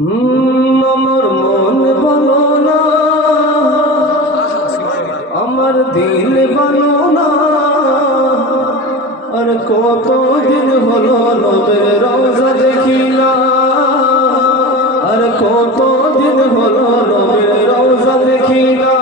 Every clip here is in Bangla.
আমার মন বলো না। আমার দিল বলো না। আর কত দিন হলো নবের রওজা দেখি না আর কত দিন হলো নবের রওজা দেখি না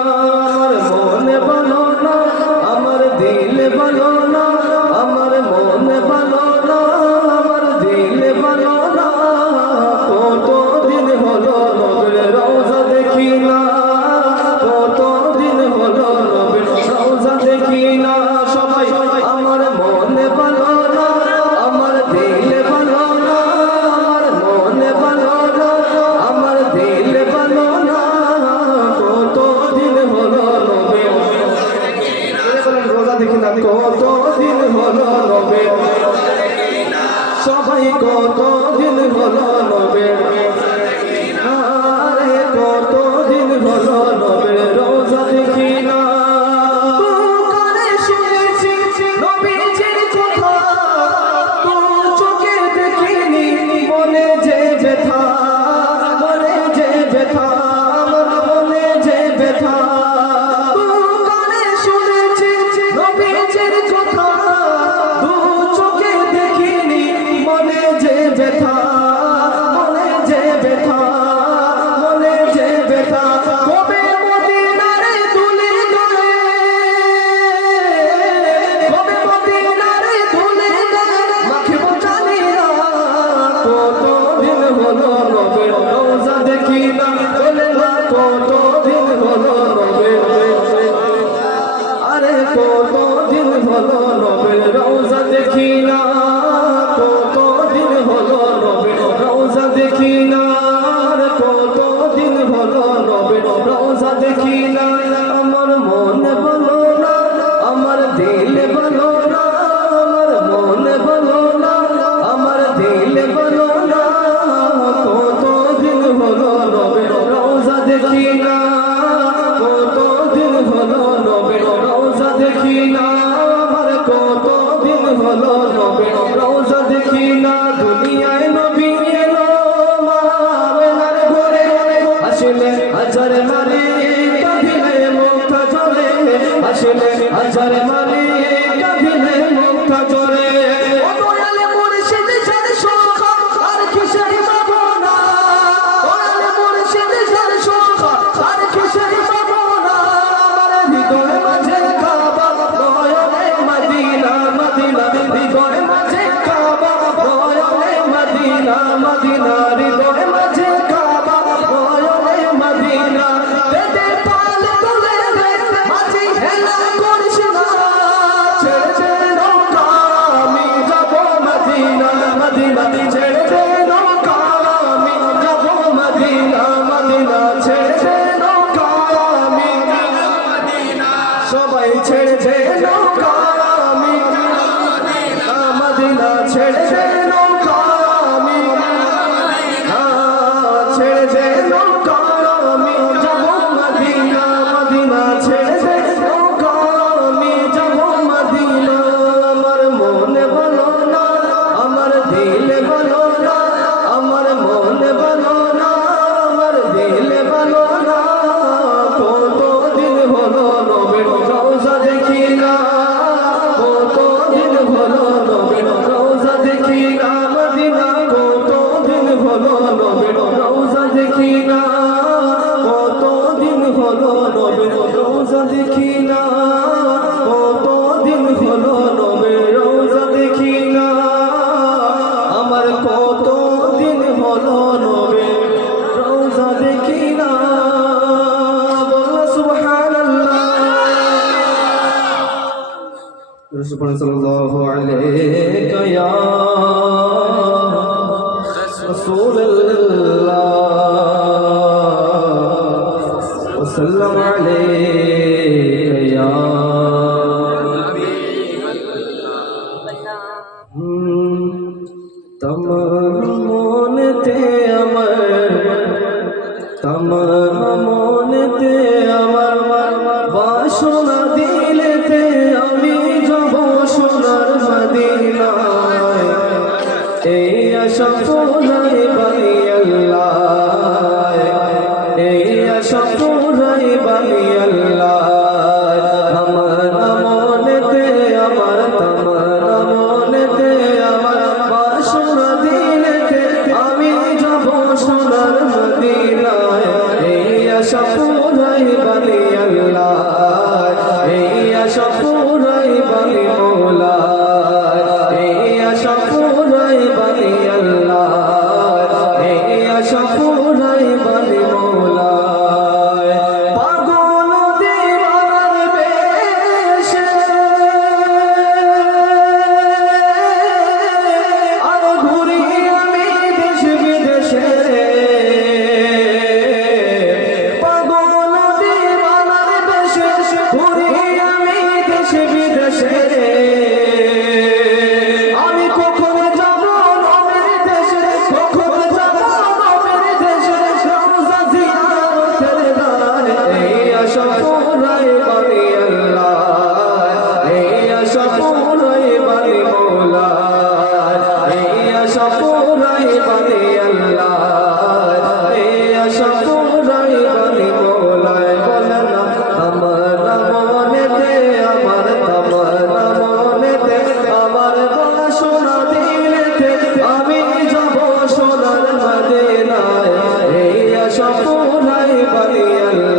কত কত দিন হলো রবের রওজা দেখি না। ছেড়ে কত দিন হলো নবে রোজা দেখি না। সাল্লাল্লাহু আলাইকা ইয়া রাসূলুল্লাহ ওয়া সাল্লাম আলাইহি তোমার মনতে আমার তোমার আশা পুরাই পাবে আল্লাহ। এই আশা পুরাই পাবে মৌলা। এই আশা পুরাই পাবে আল্লাহ। এই আশা পুরাই পাবে মৌলায় বলে না, আমার মনে দে আমার আমার মনে দে আমার বাসনা দিলে আমি যাব সোনার মদিনায়। এই আশা পুরাই পাবে আল্লাহ।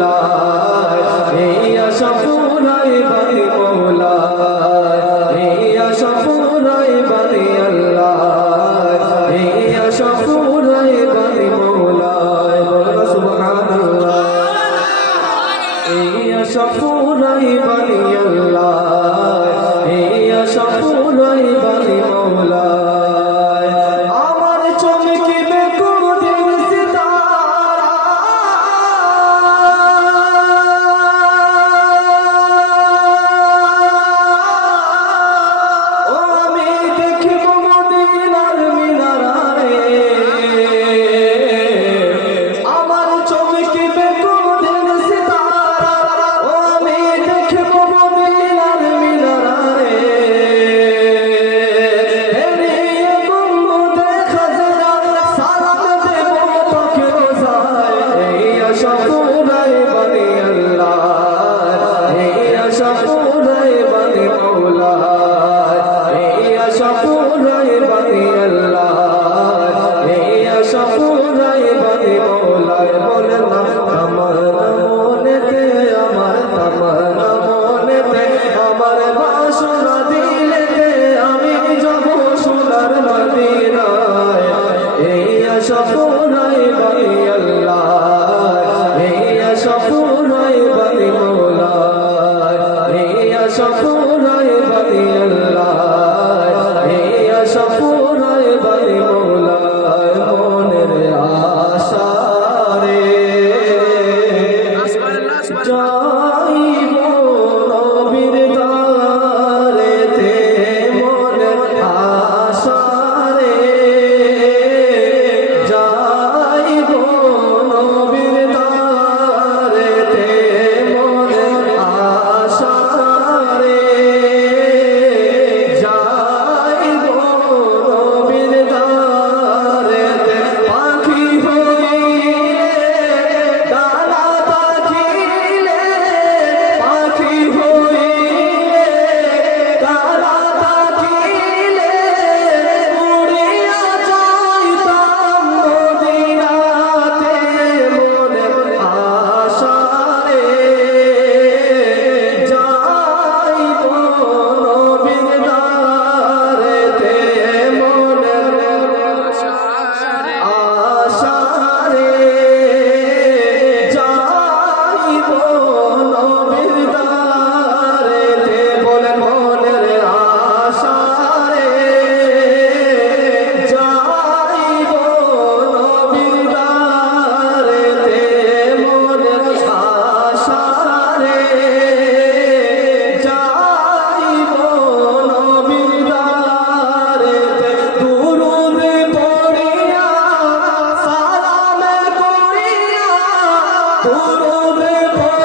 হবে